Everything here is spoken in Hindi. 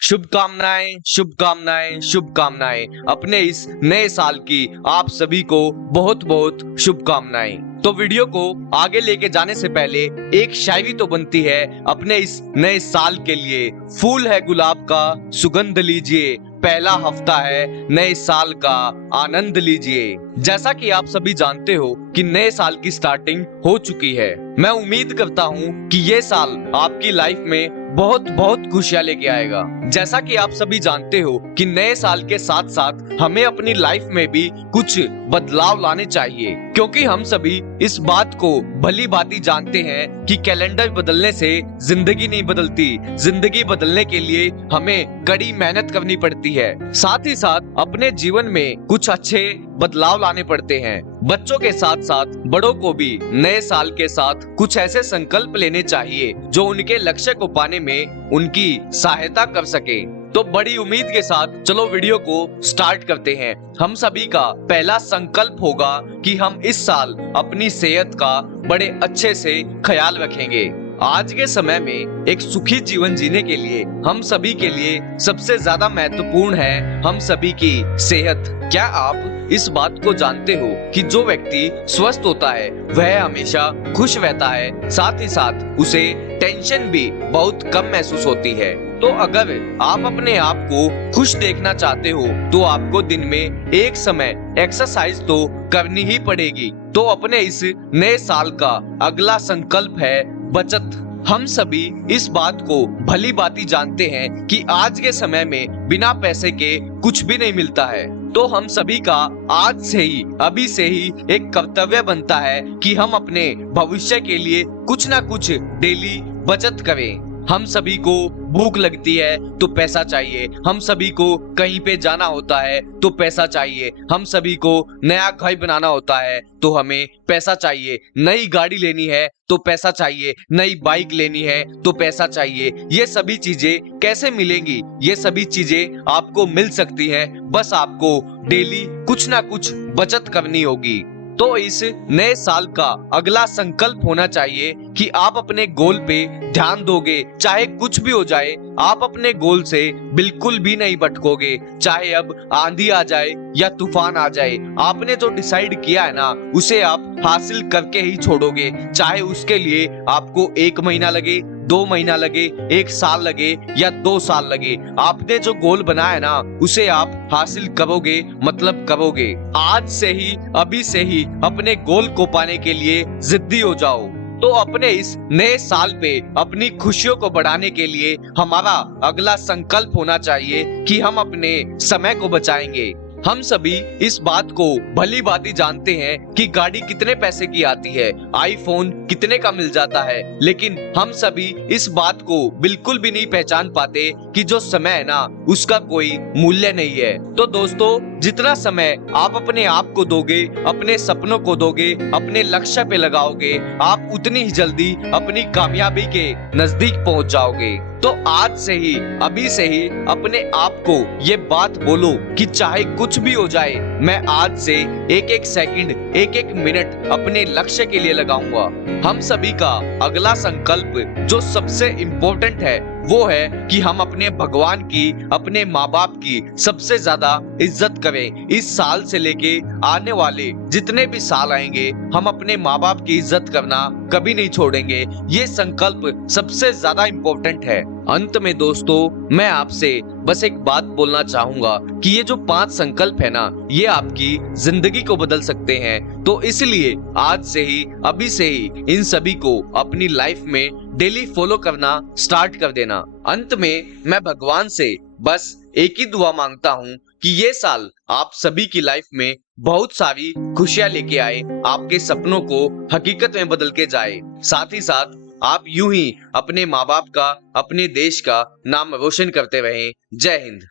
शुभकामनाएं शुभकामनाएं शुभकामनाएं। अपने इस नए साल की आप सभी को बहुत बहुत शुभकामनाएं। तो वीडियो को आगे लेके जाने से पहले एक शायरी तो बनती है अपने इस नए साल के लिए। फूल है गुलाब का सुगंध लीजिए, पहला हफ्ता है नए साल का आनंद लीजिए। जैसा कि आप सभी जानते हो कि नए साल की स्टार्टिंग हो चुकी है। मैं उम्मीद करता हूँ कि ये साल आपकी लाइफ में बहुत बहुत खुशियां लेके आएगा। जैसा कि आप सभी जानते हो कि नए साल के साथ साथ हमें अपनी लाइफ में भी कुछ बदलाव लाने चाहिए, क्योंकि हम सभी इस बात को भली भांति जानते हैं कि कैलेंडर बदलने से जिंदगी नहीं बदलती। जिंदगी बदलने के लिए हमें कड़ी मेहनत करनी पड़ती है। साथ ही साथ अपने जीवन में कुछ अच्छे बदलाव लाने पड़ते हैं। बच्चों के साथ साथ बड़ों को भी नए साल के साथ कुछ ऐसे संकल्प लेने चाहिए जो उनके लक्ष्य को पाने में उनकी सहायता कर सके। तो बड़ी उम्मीद के साथ चलो वीडियो को स्टार्ट करते हैं। हम सभी का पहला संकल्प होगा कि हम इस साल अपनी सेहत का बड़े अच्छे से ख्याल रखेंगे। आज के समय में एक सुखी जीवन जीने के लिए हम सभी के लिए सबसे ज्यादा महत्वपूर्ण है हम सभी की सेहत। क्या आप इस बात को जानते हो कि जो व्यक्ति स्वस्थ होता है वह हमेशा खुश रहता है, साथ ही साथ उसे टेंशन भी बहुत कम महसूस होती है। तो अगर आप अपने आप को खुश देखना चाहते हो तो आपको दिन में एक समय एक्सरसाइज तो करनी ही पड़ेगी। तो अपने इस नए साल का अगला संकल्प है बचत। हम सभी इस बात को भली भांति जानते हैं कि आज के समय में बिना पैसे के कुछ भी नहीं मिलता है। तो हम सभी का आज से ही, अभी से ही एक कर्तव्य बनता है कि हम अपने भविष्य के लिए कुछ ना कुछ डेली बचत करें। हम सभी को भूख लगती है तो पैसा चाहिए, हम सभी को कहीं पे जाना होता है तो पैसा चाहिए, हम सभी को नया घर बनाना होता है तो हमें पैसा चाहिए, नई गाड़ी लेनी है तो पैसा चाहिए, नई बाइक लेनी है तो पैसा चाहिए। ये सभी चीजें कैसे मिलेंगी? ये सभी चीजें आपको मिल सकती है, बस आपको डेली कुछ ना कुछ बचत करनी होगी। तो इस नए साल का अगला संकल्प होना चाहिए कि आप अपने गोल पे ध्यान दोगे, चाहे कुछ भी हो जाए आप अपने गोल से बिल्कुल भी नहीं भटकोगे। चाहे अब आंधी आ जाए या तूफान आ जाए, आपने जो डिसाइड किया है ना उसे आप हासिल करके ही छोड़ोगे। चाहे उसके लिए आपको 1 महीना लगे, 2 महीना लगे, 1 साल लगे या 2 साल लगे, आपने जो गोल बनाया ना उसे आप हासिल करोगे, मतलब करोगे। आज से ही, अभी से ही अपने गोल को पाने के लिए जिद्दी हो जाओ। तो अपने इस नए साल पे अपनी खुशियों को बढ़ाने के लिए हमारा अगला संकल्प होना चाहिए कि हम अपने समय को बचाएंगे। हम सभी इस बात को भली भांति जानते हैं कि गाड़ी कितने पैसे की आती है, आईफोन कितने का मिल जाता है, लेकिन हम सभी इस बात को बिल्कुल भी नहीं पहचान पाते कि जो समय है ना उसका कोई मूल्य नहीं है। तो दोस्तों, जितना समय आप अपने आप को दोगे, अपने सपनों को दोगे, अपने लक्ष्य पे लगाओगे, आप उतनी ही जल्दी अपनी कामयाबी के नजदीक पहुंच जाओगे। तो आज से ही, अभी से ही अपने आप को ये बात बोलो कि चाहे कुछ भी हो जाए, मैं आज से एक एक सेकंड, एक एक मिनट अपने लक्ष्य के लिए लगाऊंगा। हम सभी का अगला संकल्प जो सबसे इम्पोर्टेंट है वो है कि हम अपने भगवान की, अपने माँ बाप की सबसे ज्यादा इज्जत करें। इस साल से लेके आने वाले जितने भी साल आएंगे हम अपने माँ बाप की इज्जत करना कभी नहीं छोड़ेंगे। ये संकल्प सबसे ज्यादा इम्पोर्टेंट है। अंत में दोस्तों, मैं आपसे बस एक बात बोलना चाहूंगा कि ये जो 5 संकल्प है ना ये आपकी जिंदगी को बदल सकते हैं। तो इसलिए आज से ही, अभी से ही इन सभी को अपनी लाइफ में डेली फॉलो करना स्टार्ट कर देना। अंत में मैं भगवान से बस एक ही दुआ मांगता हूँ कि ये साल आप सभी की लाइफ में बहुत सारी खुशियां लेके आए, आपके सपनों को हकीकत में बदल के जाए। साथ ही साथ आप यूं ही अपने माँ बाप का, अपने देश का नाम रोशन करते रहें। जय हिंद।